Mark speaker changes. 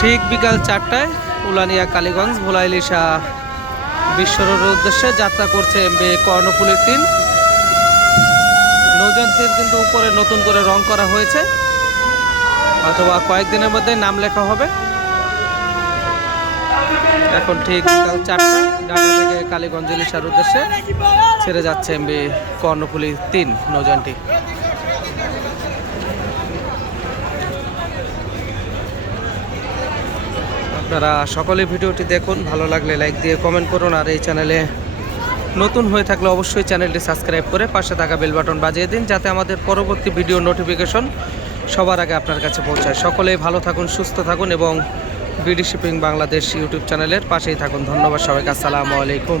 Speaker 1: ঠিক বিকাল চারটায় উলানিয়া কালীগঞ্জ, ভোলা ইলিশা বিশ্বরোডের উদ্দেশ্যে যাত্রা করছে এম এমবি কর্ণফুলির তিন নৌযানটির কিন্তু উপরে নতুন করে রং করা হয়েছে। অথবা কয়েকদিনের মধ্যে নাম লেখা হবে। এখন ঠিক বিকাল চারটা, ঢাকা থেকে কালীগঞ্জ ইলিশার উদ্দেশ্যে ছেড়ে যাচ্ছে এমবি কর্ণফুলি তিন নৌযানটি আপনারা সকলে ভিডিওটি দেখুন, ভালো লাগলে লাইক দিয়ে কমেন্ট করুন, আর এই চ্যানেলে নতুন হয়ে থাকলে অবশ্যই চ্যানেলটি সাবস্ক্রাইব করে পাশে থাকা বেল বাটন বাজিয়ে দিন, যাতে আমাদের পরবর্তী ভিডিও নোটিফিকেশন সবার আগে আপনার কাছে পৌঁছায়। সকলেই ভালো থাকুন, সুস্থ থাকুন এবং বিডি শিপিং বাংলাদেশ ইউটিউব চ্যানেলের পাশেই থাকুন। ধন্যবাদ সবাইকে, আসসালামু আলাইকুম।